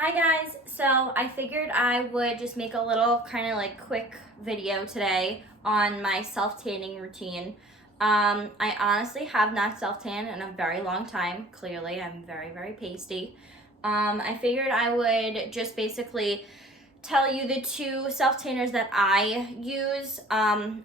Hi guys, so I figured I would just make a little kind of like quick video today on my self-tanning routine. I honestly have not self-tanned in a very long time. Clearly, I'm very pasty. I figured I would just basically tell you the two self-tanners that I use. I'm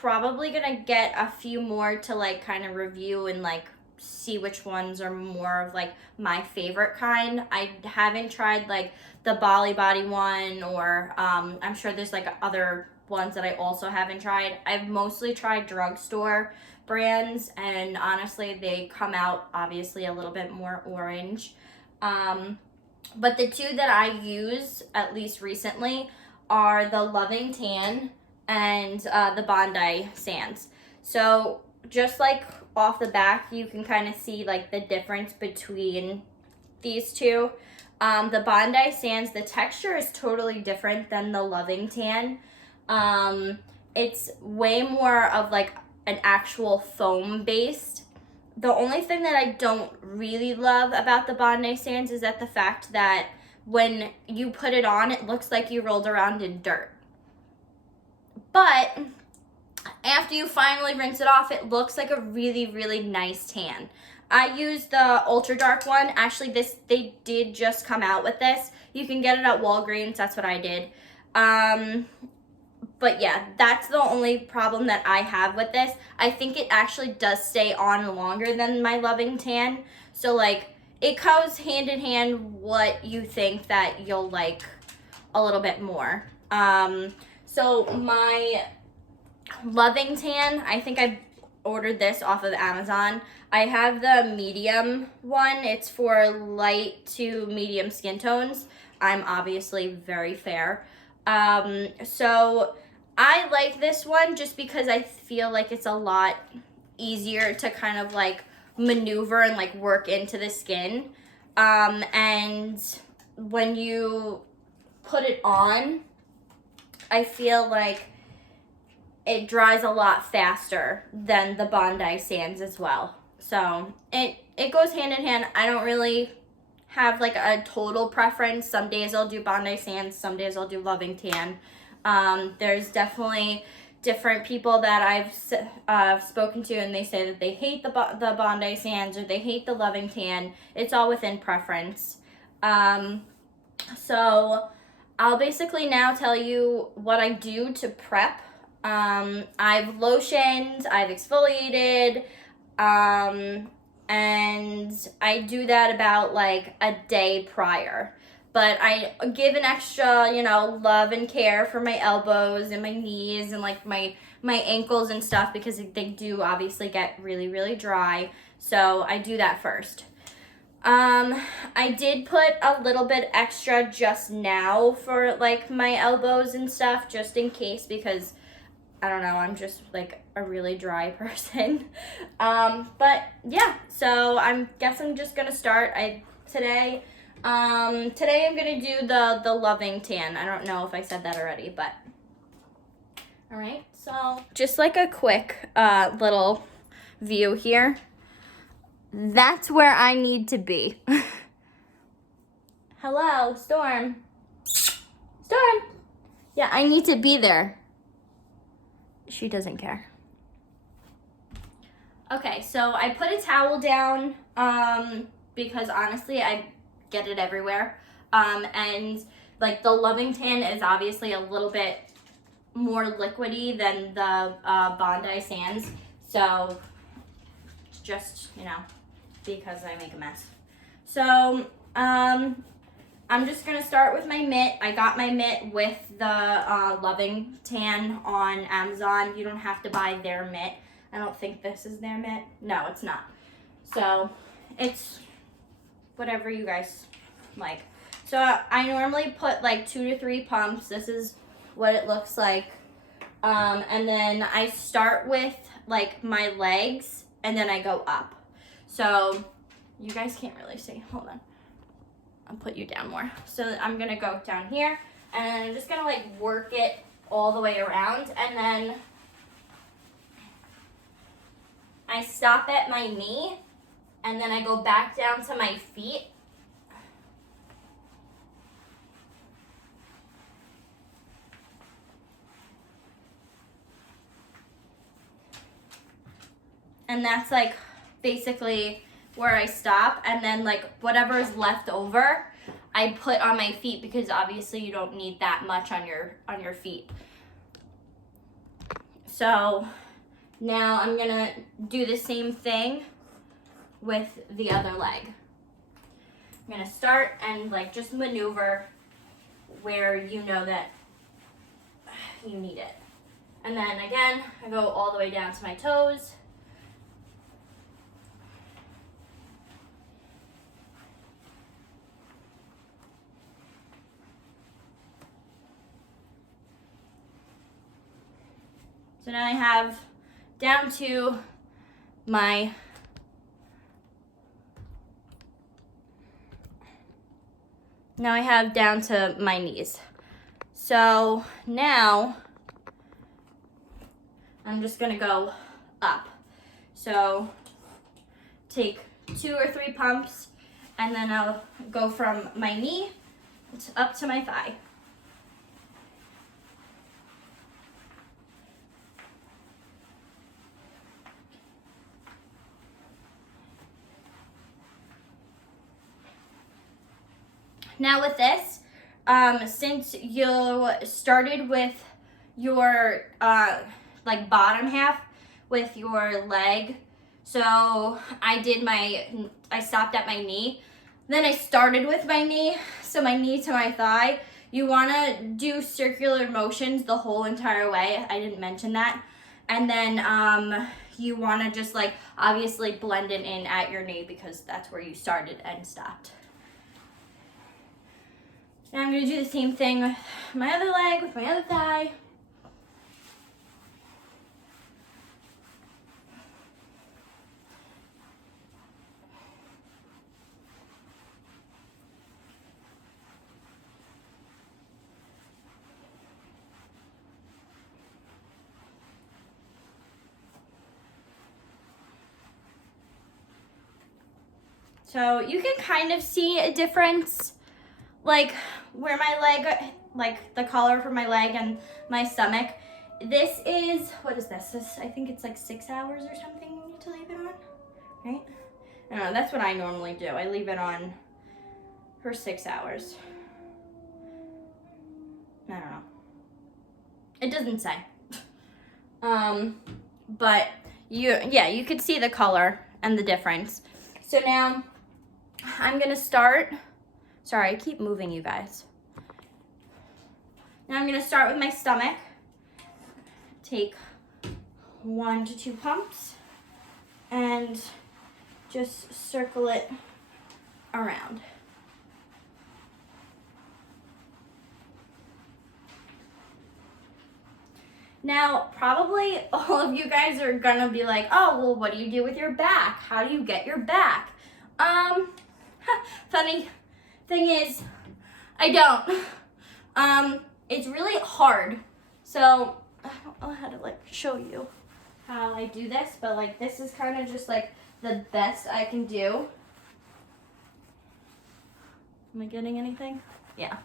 probably gonna get a few more to like kind of review and like see which ones are more of like my favorite kind. I haven't tried like the Bali Body one, or I'm sure there's like other ones that I also haven't tried. I've mostly tried drugstore brands, and honestly they come out obviously a little bit more orange. But the two that I use, at least recently, are the Loving Tan and the Bondi Sands. So just like off the back, you can kind of see like the difference between these two. The Bondi Sands, the texture is totally different than the Loving Tan. It's way more of like an actual foam based. The only thing that I don't really love about the Bondi Sands is that the fact that when you put it on, it looks like you rolled around in dirt. But after you finally rinse it off, it looks like a really nice tan. I use the ultra dark one. Actually, they did just come out with this. You can get it at Walgreens. That's what I did. But yeah, that's the only problem that I have with this. I think it actually does stay on longer than my Loving Tan. So like, it goes hand in hand what you think that you'll like a little bit more. So my Loving Tan, I think I ordered this off of Amazon. I have the medium one. It's for light to medium skin tones. I'm obviously very fair. So I like this one just because I feel like it's a lot easier to kind of like maneuver and like work into the skin. And when you put it on, I feel like it dries a lot faster than the Bondi Sands as well. So it goes hand in hand. I don't really have like a total preference. Some days I'll do Bondi Sands, some days I'll do Loving Tan. There's definitely different people that I've spoken to, and they say that they hate the Bondi Sands or they hate the Loving Tan. It's all within preference. So I'll basically now tell you what I do to prep. I've lotioned, I've exfoliated, and I do that about like a day prior. But I give an extra, love and care for my elbows and my knees and like my ankles and stuff, because they do obviously get really dry. So I do that first. I did put a little bit extra just now for like my elbows and stuff, just in case, because I don't know, I'm just like a really dry person. But yeah, so I guess I'm just gonna start. Today I'm gonna do the Loving Tan. I don't know if I said that already, but all right. So just like a quick little view here. That's where I need to be. Hello, Storm. Storm. Yeah, I need to be there. She doesn't care. Okay, so I put a towel down because honestly I get it everywhere. And like the Loving Tan is obviously a little bit more liquidy than the Bondi Sands. So just, because I make a mess. So I'm just gonna start with my mitt. I got my mitt with the Loving Tan on Amazon. You don't have to buy their mitt. I don't think this is their mitt. No, it's not. So it's whatever you guys like. So I normally put like 2 to 3 pumps. This is what it looks like. And then I start with like my legs and then I go up. So you guys can't really see. Hold on. I'll put you down more. So I'm gonna go down here and I'm just gonna like work it all the way around, and then I stop at my knee and then I go back down to my feet. and that's like basically where I stop, and then like whatever is left over I put on my feet, because obviously you don't need that much on your feet. So now I'm gonna do the same thing with the other leg. I'm gonna start and like just maneuver where you know that you need it. And then again, I go all the way down to my toes. So now I have down to my knees. So now I'm just gonna go up. So take 2 or 3 pumps, and then I'll go from my knee up to my thigh. Now with this, since you started with your like bottom half with your leg, so I stopped at my knee, then I started with my knee, so my knee to my thigh. You want to do circular motions the whole entire way. I didn't mention that. And then you want to just like obviously blend it in at your knee, because that's where you started and stopped. Now I'm going to do the same thing with my other leg, with my other thigh. So you can kind of see a difference, like where my leg, like the color for my leg and my stomach. This is, what is this? I think it's like 6 hours or something you need to leave it on, right? I don't know, that's what I normally do. I leave it on for 6 hours. I don't know. It doesn't say. But you could see the color and the difference. So now I'm gonna start. Sorry, I keep moving you guys. Now I'm gonna start with my stomach. Take 1 to 2 pumps and just circle it around. Now, probably all of you guys are gonna be like, oh, well, what do you do with your back? How do you get your back? Funny thing is, I don't. It's really hard. So, I don't know how to like show you how I do this, but like this is kind of just like the best I can do. Am I getting anything? Yeah.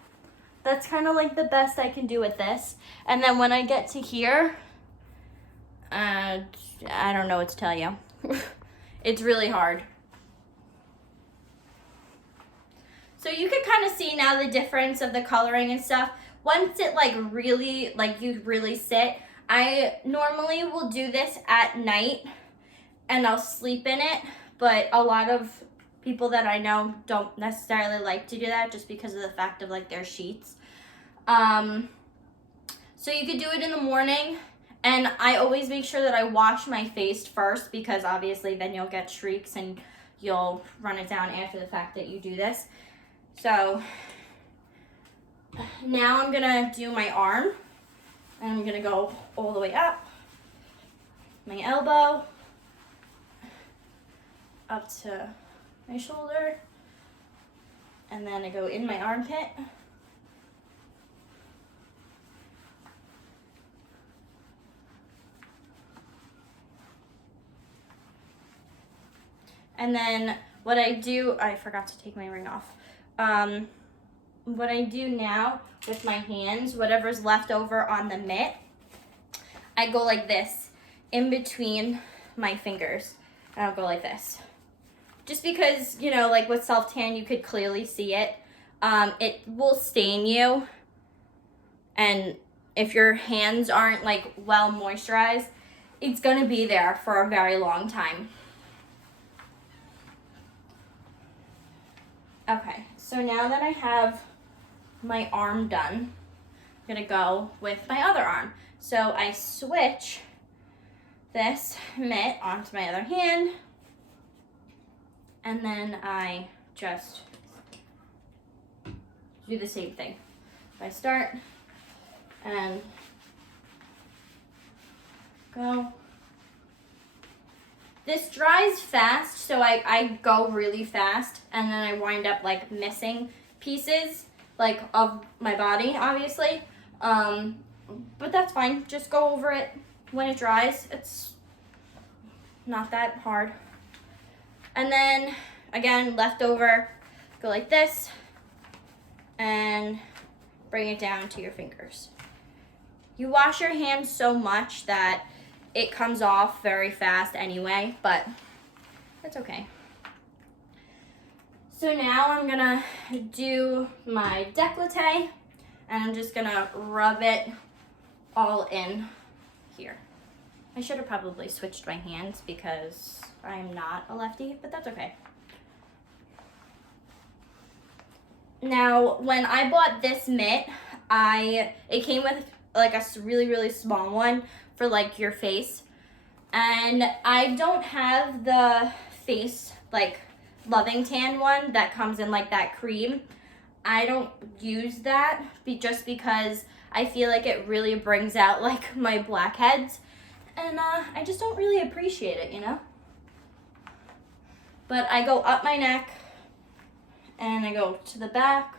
That's kind of like the best I can do with this. And then when I get to here, I don't know what to tell you. It's really hard. So you can kind of see now the difference of the coloring and stuff. Once it like really, like you really sit, I normally will do this at night and I'll sleep in it. But a lot of people that I know don't necessarily like to do that just because of the fact of like their sheets. So you could do it in the morning, and I always make sure that I wash my face first, because obviously then you'll get streaks and you'll run it down after the fact that you do this. So now I'm gonna do my arm, and I'm gonna go all the way up, my elbow, up to my shoulder, and then I go in my armpit. And then what I do, I forgot to take my ring off. What I do now with my hands, whatever's left over on the mitt, I go like this in between my fingers. and I'll go like this. Just because, you know, like with self-tan, you could clearly see it. It will stain you. And if your hands aren't like well moisturized, it's gonna be there for a very long time. Okay, so now that I have my arm done, I'm gonna go with my other arm. So I switch this mitt onto my other hand, and then I just do the same thing. I start and go. This dries fast, so I go really fast, and then I wind up like missing pieces like of my body, obviously. But that's fine. Just go over it when it dries. It's not that hard. And then again, leftover, go like this and bring it down to your fingers. You wash your hands so much that it comes off very fast anyway, but that's okay. So now I'm gonna do my décolleté, and I'm just gonna rub it all in here. I should have probably switched my hands because I'm not a lefty, but that's okay. Now, when I bought this mitt, it came with like a really, really small one for like your face. And I don't have the face like loving tan one that comes in like that cream. I don't use that just because I feel like it really brings out like my blackheads. And I just don't really appreciate it, you know? But I go up my neck and I go to the back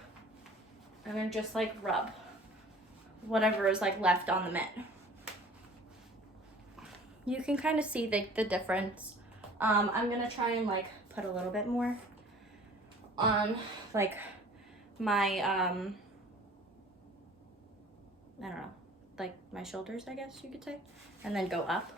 and then just like rub whatever is like left on the mitt. You can kind of see the difference. I'm gonna try and like put a little bit more on like my, I don't know, like my shoulders, I guess you could say, and then go up.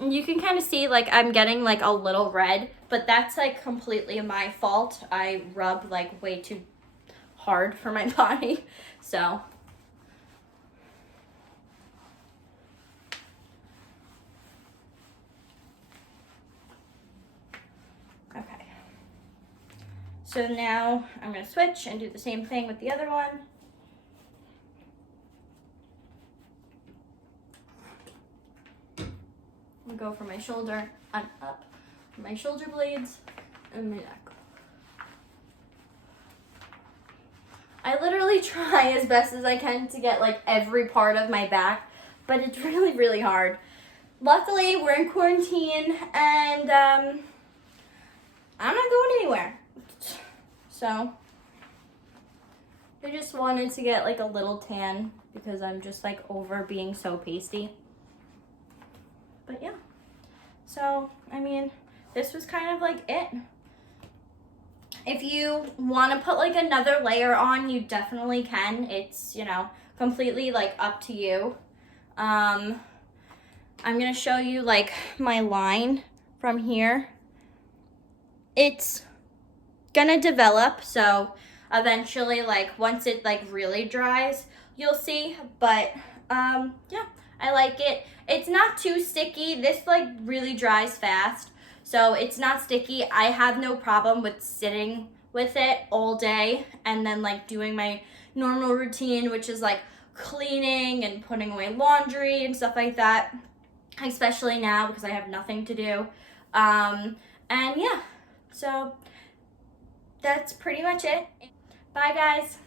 You can kind of see like I'm getting like a little red, but that's like completely my fault. I rub like way too hard for my body, so. Okay. So now I'm gonna switch and do the same thing with the other one. Go from my shoulder and up, my shoulder blades and my neck. I literally try as best as I can to get like every part of my back, but it's really, really hard. Luckily, we're in quarantine and I'm not going anywhere. So I just wanted to get like a little tan because I'm just like over being so pasty. But yeah, so, I mean, this was kind of like it. If you want to put like another layer on, you definitely can. It's, you know, completely like up to you. I'm going to show you like my line from here. It's going to develop, so eventually like once it like really dries, you'll see. But yeah, I like it. It's not too sticky. This like really dries fast, so it's not sticky. I have no problem with sitting with it all day and then like doing my normal routine, which is like cleaning and putting away laundry and stuff like that, especially now because I have nothing to do. And yeah, so that's pretty much it. Bye guys.